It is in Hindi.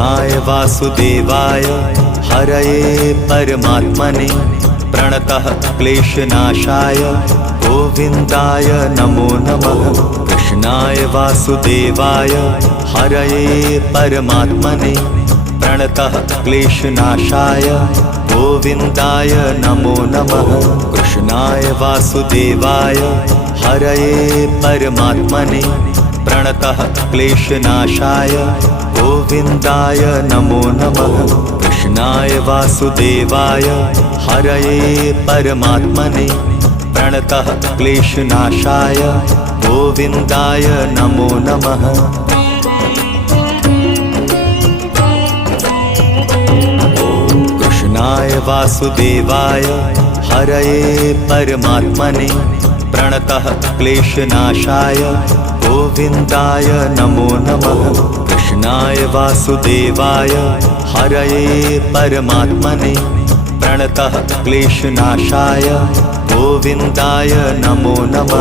वासुदेवाय हरये परमात्मने प्रणतः क्लेशनाशाय गोविन्दाय नमो नमः। कृष्णाय वासुदेवाय हरये परमात्मने प्रणतः क्लेशनाशाय गोविन्दाय नमो नमः। कृष्णाय वासुदेवाय हरये परमात्मने प्रणतः क्लेशनाशाय गोविन्दाय नमो नमः। कृष्णाय वासुदेवाय हरये परमात्मने प्रणतः क्लेशनाशाय गोविन्दाय नमो नमः। कृष्णाय वासुदेवाय हरये परमात्मने प्रणतः क्लेशनाशाय गोविन्दाय नमो नमः। कृष्णाय वासुदेवाय हरये परमात्मने प्रणतः क्लेशनाशाय गोविन्दाय नमो नमः।